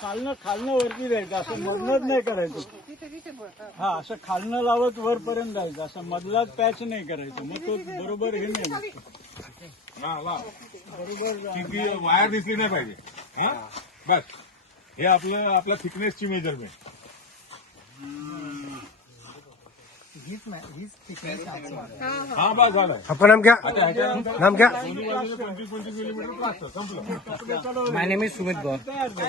खालनं खालनं वरती जायचं, असं मधलंच नाही करायचं. हा, असं खालनं लावत वरपर्यंत जायचं, असं मधलाच पॅच नाही करायचं. मग तो बरोबर हे नाही बरोबर वायर दिसली नाही पाहिजे. हा बस, हे आपल्या थिकनेसची मेजरमेंट. हाँ बस झालं. आपका नाम क्या? नाम क्या? 25-25 मिलीमीटर संपलं. माय नेम इज सुमित गौर।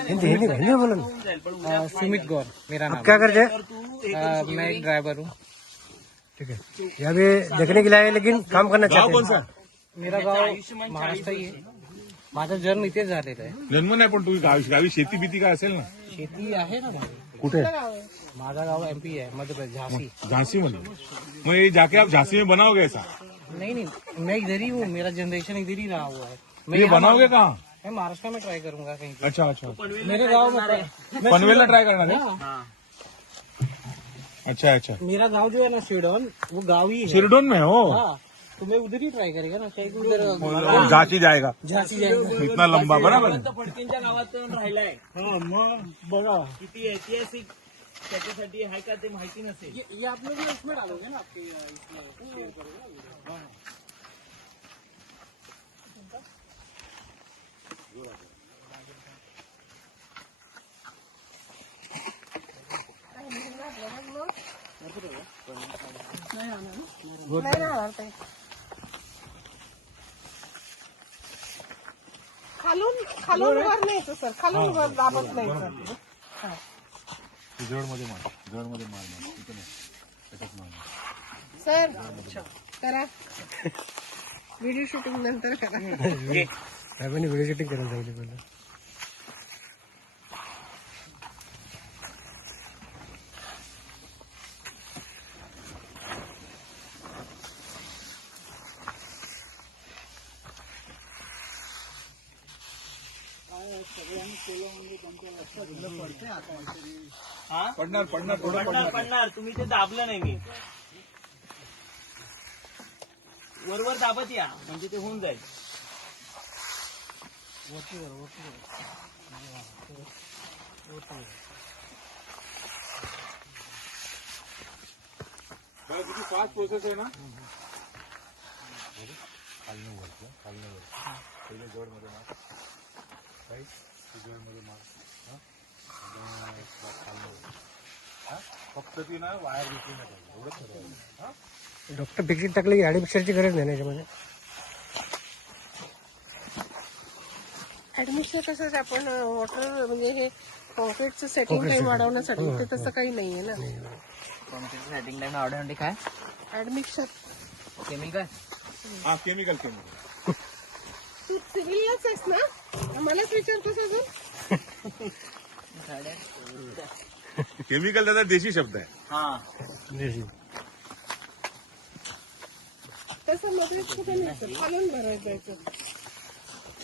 हिंदी हिंदी हिंदी बोलो ना। सुमित गौर मेरा नाम। आप क्या करते हैं? मैं एक ड्राइवर हूँ। ठीक है, ये अभी देखने के लिए आए लेकिन काम करना गाव चाहते कोणचा? हैं. मेरा गाव महाराष्ट्र ही आहे. माझा जन्म इथेच झालेला आहे. जन्म नाही, पण तुम्ही गावी शेती भीती काय असेल ना? शेती आहे ना गावी. कुठे? माझा गाव एमपी है, मध्य प्रदेश, झांसी। झांसी मध्ये. मग ये जाके आप झांसी में बनाओगे ऐसा? नहीं, मैं इधर ही हूँ, मेरा जनरेशन इधर ही रहा हुआ है। मैं ये यहाँ बनाओगे कहाँ? मैं महाराष्ट्र में ट्राई करूंगा कहीं पे। अच्छा अच्छा, मेरे गाँव में पनवेलला ट्राय करणार आहे? हाँ। अच्छा अच्छा, मेरा गाँव जो है ना शिरडोन, वो गाँव ही है। शिरडोन में हो? हाँ, तो मैं उधर ही ट्राई करेगा ना, शायद उधर झांसी जाएगा, झांसी जाएगा। इतना लंबा. बराबर. फडकेंच्या गावात राहिलाय. हा, मग बघा किती ऐतिहासिक त्याच्यासाठी आहे का ते माहिती नसेल. ये आप लोग इसमें डालोगे ना, आपके इसमें शेयर करोगे। हाँ। खालून खालून वर न्यायचं सर, खालून वर दाबत न्यायचं. जडमध्ये मार, जडमध्ये मार, तिथे नाही, त्याच्यात मार. सर करा व्हिडिओ शूटिंग नंतर करा. साहेबांनी व्हिडिओ शूटिंग करायला सांगितलं पहिलं. पडणार पडणार थोडं पडणार पडणार. तुम्ही ते दाबलं नाही. मी वरवर दाबत या, म्हणजे ते होऊन जाईल. किती फास्ट प्रोसेस आहे ना. पहिले जडमध्ये मार, जडमध्ये मार. फक्त ती ना वायर दिसली नाही पाहिजे, एवढंच ठरवायचं. डॉक्टर पिक्चर टाकलं की ऍडमिक्सरची गरज नाही ना याच्यामध्ये. ऍडमिशन कसं आपण वॉटर म्हणजे हे कॉन्क्रीटचं सेटिंग टाइम वाढवण्यासाठी, ते तसं काही नाहीये ना. सेटिंग टाइम आवडण्यासाठी काय ऍडमिक्सर केमिकल. हा, केमिकल केमिकल. तू सिव्हिललाच आहेस ना, मलाच विचारतोस अजून. केमिकल त्याचा देशी शब्द आहे. हा, तसं मध्ये कुठे नसतं, खालून भरायचं जायचं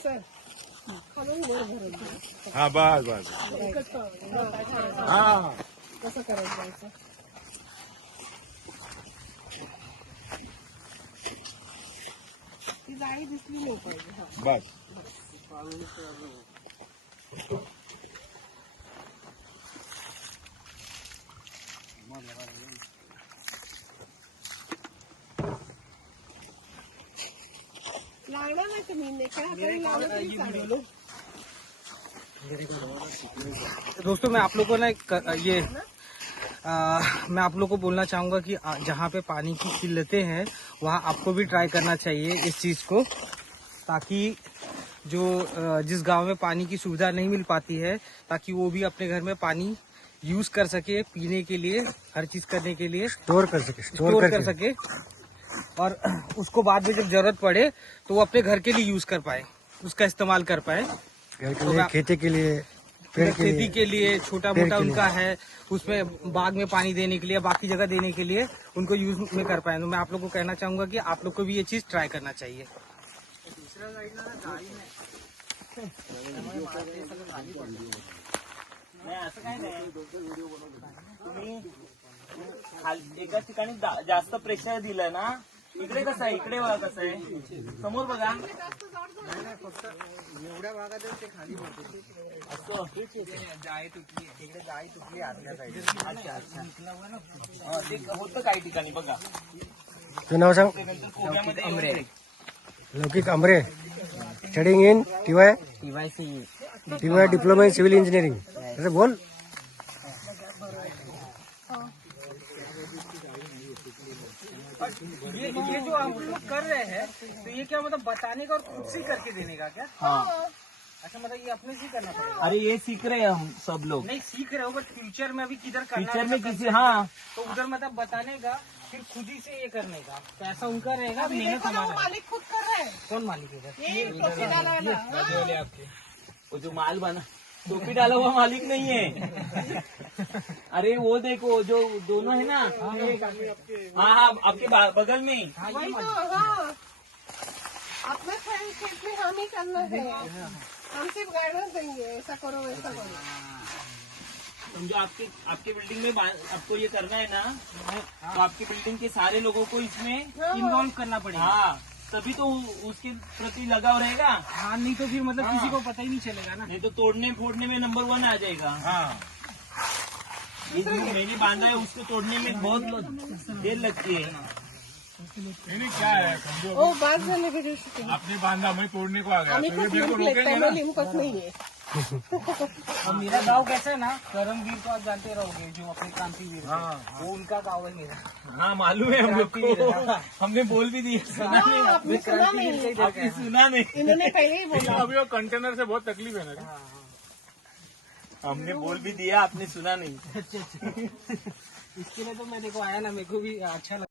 सर, खालून वर भरायचं. हा बस बस. हा कसं करायचं जायचं. ती जाळी दिसली नाही पाहिजे. हा, बस. लागणार नाही तुम्ही नेकळा हाताने लावलं तरी चालेल. दोस्तों मैं आप लोगों को ना मैं आप लोगों को बोलना चाहूँगा कि जहाँ पे पानी की किल्लतें हैं वहाँ आपको भी ट्राई करना चाहिए इस चीज़ को, ताकि जिस गांव में पानी की सुविधा नहीं मिल पाती है, ताकि वो भी अपने घर में पानी यूज कर सके, पीने के लिए, हर चीज करने के लिए स्टोर कर सके और उसको बाद में जब जरूरत पड़े तो वो अपने घर के लिए यूज कर पाए, उसका इस्तेमाल कर पाए। घर के लिए, खेती के लिए, खेती के लिए, छोटा मोटा उनका है, उसमें बाग में पानी देने के लिए, बाकी जगह देने के लिए उनको यूज में कर पाए। तो मैं आप लोग को कहना चाहूंगा कि आप लोग को भी ये चीज ट्राई करना चाहिए। नाही असं काय नाही. तुम्ही एका ठिकाणी जास्त प्रेशर दिलं ना इकडे कसं आहे, इकडे बघा कसं आहे, समोर बघा. एवढ्या भागात ते खाली होते जाळी तुटली तिकडे जाळी तुटली आतल्या साईड. अच्छा अच्छा. ते होतं काही ठिकाणी बघा. तुझं नाव सांग. ते नंतर कोब्यामध्ये येऊन Laukik Ambre, studying in TY diploma in civil engineering. ऐसे बोल. ये जो हम लोग कर रहे हैं तो ये क्या मतलब बताने का और खुद से करके देने का क्या? हाँ. अच्छा मतलब ये अपने से ही करना पड़ेगा. अरे ये सीख रहे हैं हम सब लोग. नहीं सीख रहे हो बट फ्यूचर में अभी किधर करना फ्यूचर में रहेगा, किसी, हाँ तो उधर मतलब बताने का फिर खुद ही से ये करने का. पैसा उनका रहेगा, अभी मेहनत देखो ना, वो हमारा. मालिक खुद कर रहे हैं. कौन मालिक है इधर? ये टोपी डाला है ना. हाँ. वो जो माल बना, टोपी डाला हुआ मालिक नहीं है. अरे वो देखो जो दोनों है ना, हाँ हाँ आपके बगल में ही. वही तो. हाँ, अपने खेत में हम ही करना है. हम सिर्फ गाइडेंस देंगे, ऐसा करो वैसा करो. समझो आपके बिल्डिंग में आपको ये करना है ना, तो आपकी बिल्डिंग के सारे लोगों को इसमें इन्वॉल्व करना पड़ेगा. हाँ, तभी तो उसके प्रति लगाव रहेगा. हाँ नहीं तो फिर मतलब किसी को पता ही नहीं चलेगा ना. नहीं तो तोड़ने फोड़ने में नंबर 1 आ जाएगा. हाँ ये जो मैंने बांधा है उसको तोड़ने में बहुत देर लगती है. नहीं क्या है समझो, वो बाद में नेगोशिएशन. आपने बांधा मैं तोड़ने को आ गया आम्ही तो ये खूप मेरे को लिंक रोकेंगे लेते ना. लिंकच नाहीये. और मेरा गांव कैसा है ना, करमवीर को आप जानते रहोगे जो अपने क्रांतिवीर थे. हाँ. वो उनका गांव है मेरा. हाँ मालूम है हम लोग को. हमने बोल भी दिया. सुना नहीं हाँ, आपने सुना नहीं. आपने सुना नहीं. इन्होंने पहले ही बोला. अभी वो कंटेनर से बहुत तकलीफ है ना. हमने बोल भी दिया, आपने सुना नहीं. इसके लिए तो मैं देखो आया ना, मेरे को भी अच्छा लगा.